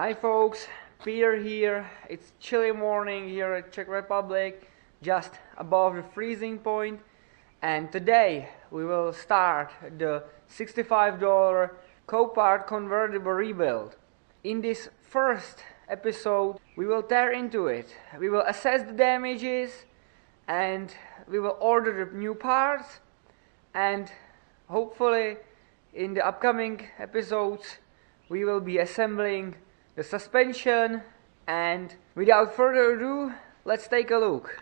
Hi folks, Peter here. It's chilly morning here at Czech Republic, just above the freezing point, and today we will start the $65 Copart Convertible rebuild. In this first episode we will tear into it. We will assess the damages and we will order the new parts, and hopefully in the upcoming episodes we will be assembling the suspension. And without further ado, let's take a look.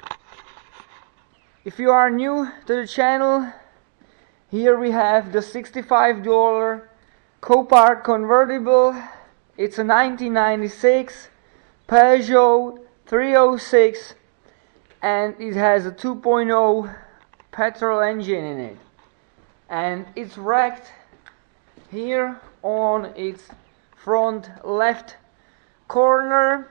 If you are new to the channel, here we have the $65 Copart Convertible. It's a 1996 Peugeot 306 and it has a 2.0 petrol engine in it, and it's wrecked here on its front left corner.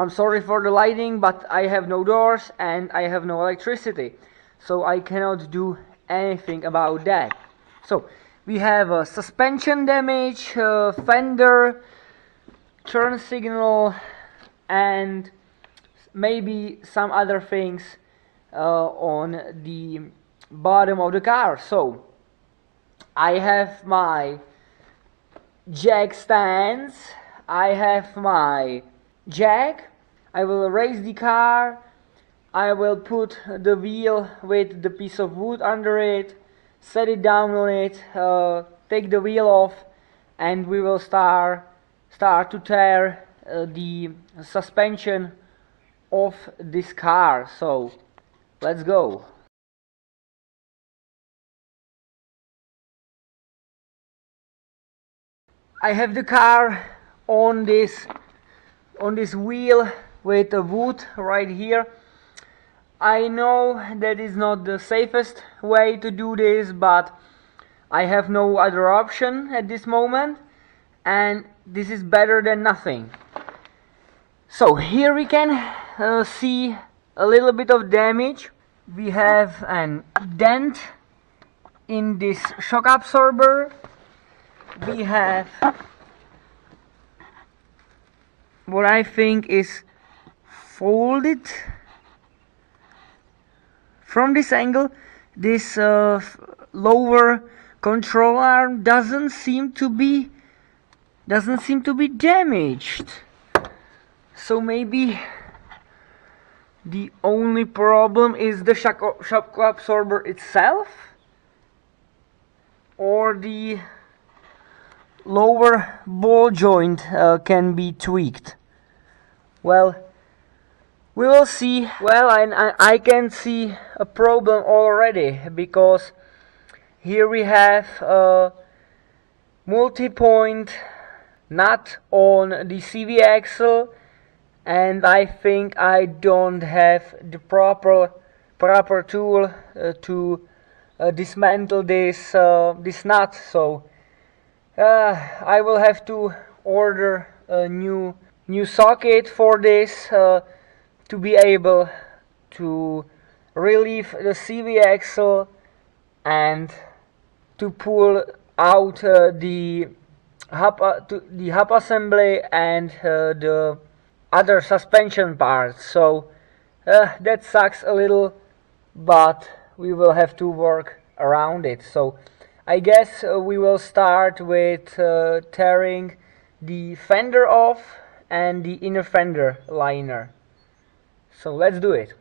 I'm sorry for the lighting, but I have no doors and I have no electricity, so I cannot do anything about that. So we have a suspension damage, fender, turn signal, and maybe some other things on the bottom of the car. So I have my jack stands, I have my jack. I will raise the car, I will put the wheel with the piece of wood under it, set it down on it, take the wheel off, and we will start to tear the suspension of this car. So let's go. I have the car on this wheel with the wood right here. I know that is not the safest way to do this, but I have no other option at this moment, and this is better than nothing. So here we can see a little bit of damage. We have an dent in this shock absorber. We have what I think is folded from this angle. This lower control arm doesn't seem to be damaged. So maybe the only problem is the shock absorber itself, or the lower ball joint can be tweaked. Well, we will see. Well, I can see a problem already, because here we have a multi-point nut on the CV axle, and I think I don't have the proper tool to dismantle this nut. So I will have to order a new socket for this to be able to relieve the CV axle and to pull out the hub assembly and the other suspension parts. So that sucks a little, but we will have to work around it. So I guess we will start with tearing the fender off and the inner fender liner. So let's do it.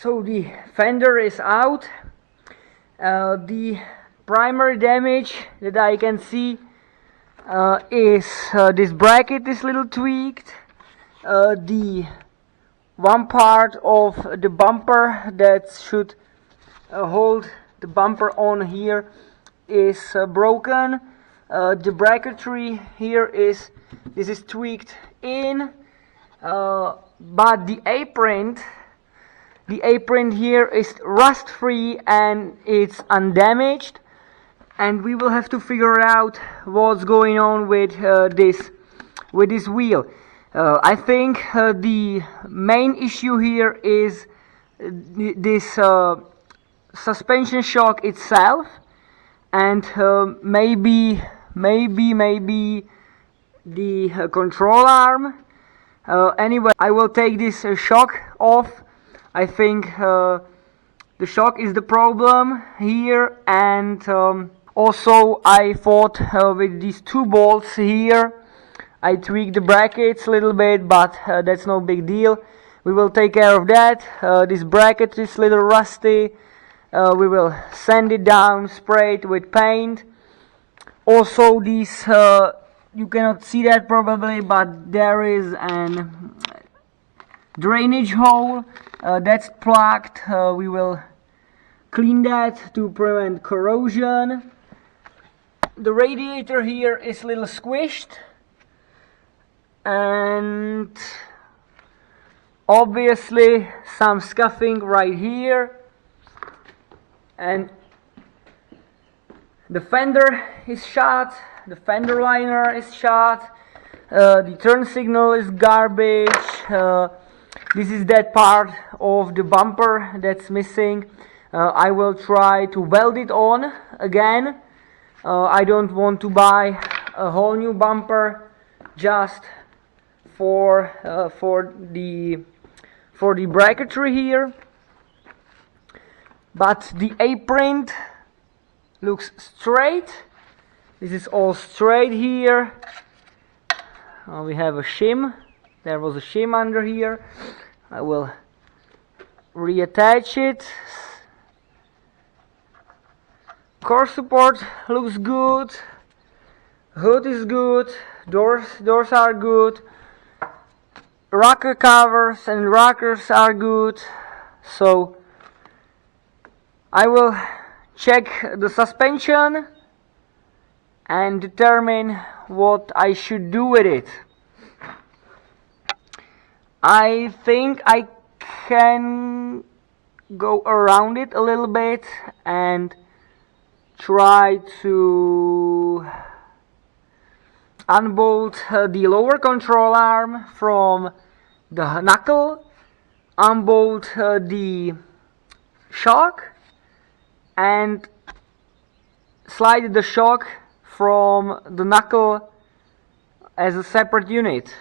So the fender is out, The primary damage that I can see is this bracket is little tweaked. The one part of the bumper that should hold the bumper on here is broken. The bracketry here is tweaked in, but the apron here is rust free and it's undamaged, and we will have to figure out what's going on with this wheel. I think the main issue here is this suspension shock itself, and maybe the control arm. Anyway, I will take this shock off. I think the shock is the problem here, and also I thought with these two bolts here I tweaked the brackets a little bit, but that's no big deal. We will take care of that. This bracket is a little rusty. We will sand it down, spray it with paint. Also, these you cannot see that probably, but there is an drainage hole that's plugged. We will clean that to prevent corrosion. The radiator here is a little squished, and obviously some scuffing right here, and the fender is shot, the fender liner is shot, the turn signal is garbage. This is that part of the bumper that's missing. I will try to weld it on again. I don't want to buy a whole new bumper just for the bracketry here. But the apron looks straight. This is all straight here. We have a shim. There was a shim under here. I will reattach it. Core support looks good. Hood is good. Doors are good. Rocker covers and rockers are good. So I will check the suspension and determine what I should do with it. I think I can go around it a little bit and try to unbolt the lower control arm from the knuckle, unbolt the shock, and slide the shock from the knuckle as a separate unit.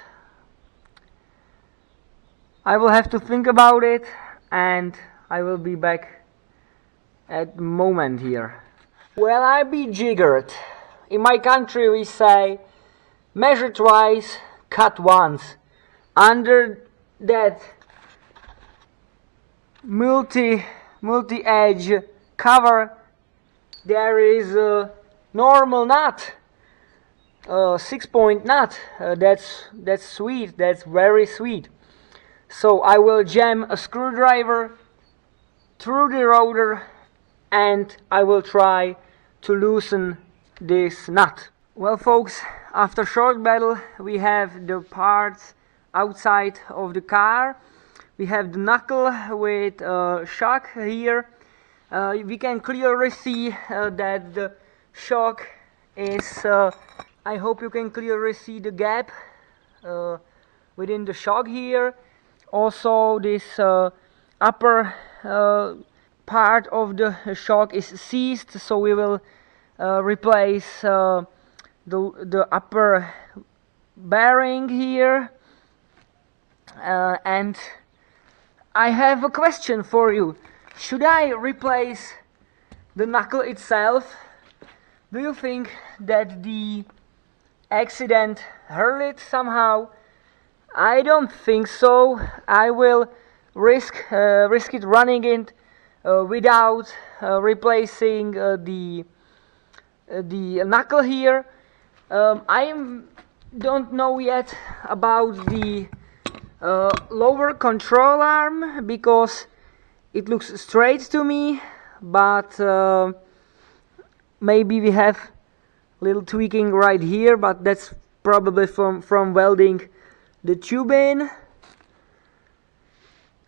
I will have to think about it, and I will be back at the moment here. Well, I be jiggered. In my country we say measure twice, cut once. Under that multi-edge cover there is a normal nut, 6-point nut. That's sweet. That's very sweet. So I will jam a screwdriver through the rotor and I will try to loosen this nut. Well folks, after short battle we have the parts outside of the car. We have the knuckle with shock here. We can clearly see that the shock is, I hope you can clearly see the gap within the shock here. Also this upper part of the shock is seized, so we will replace the upper bearing here. And I have a question for you. Should I replace the knuckle itself? Do you think that the accident hurt it somehow? I don't think so. I will risk it running it without replacing the knuckle here. I don't know yet about the lower control arm because it looks straight to me, but maybe we have little tweaking right here, but that's probably from welding the tube in.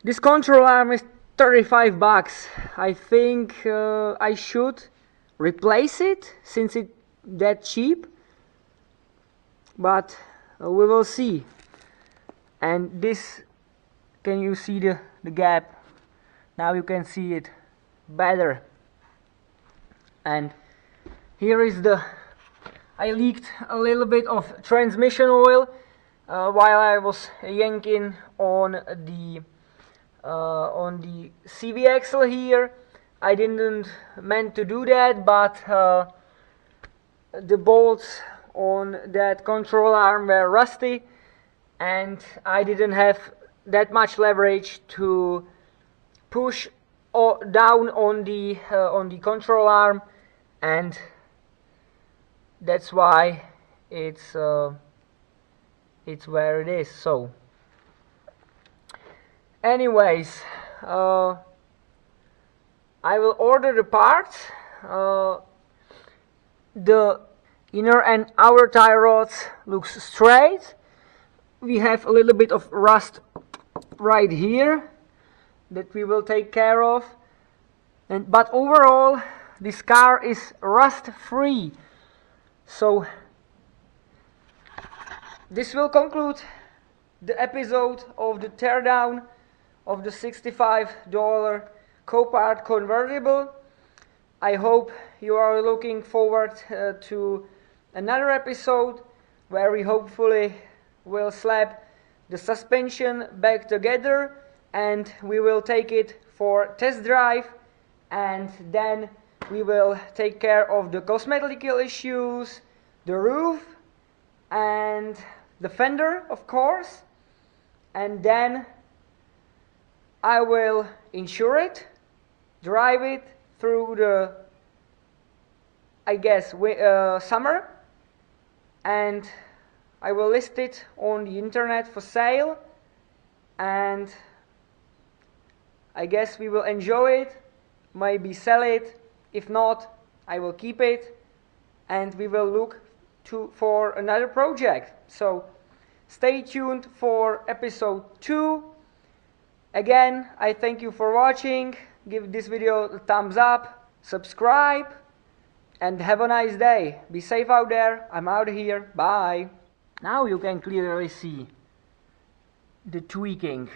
This control arm is 35 bucks. I think I should replace it since it's that cheap, but we will see. And this, can you see the gap? Now you can see it better. And here is I leaked a little bit of transmission oil while I was yanking on the CV axle here. I didn't meant to do that, but the bolts on that control arm were rusty, and I didn't have that much leverage to push down on the control arm, and that's why it's where it is. So anyways, I will order the parts. The inner and outer tie rods looks straight. We have a little bit of rust right here that we will take care of, but overall this car is rust free. So this will conclude the episode of the teardown of the $65 Copart Convertible. I hope you are looking forward to another episode where we hopefully will slap the suspension back together and we will take it for test drive, and then we will take care of the cosmetical issues, the roof and the fender, of course, and then I will insure it, drive it through the, I guess, summer, and I will list it on the internet for sale, and I guess we will enjoy it, maybe sell it. If not, I will keep it, and we will look for another project. So stay tuned for episode 2. Again, I thank you for watching. Give this video a thumbs up, subscribe, and have a nice day. Be safe out there. I'm out of here. Bye. Now you can clearly see the tweaking.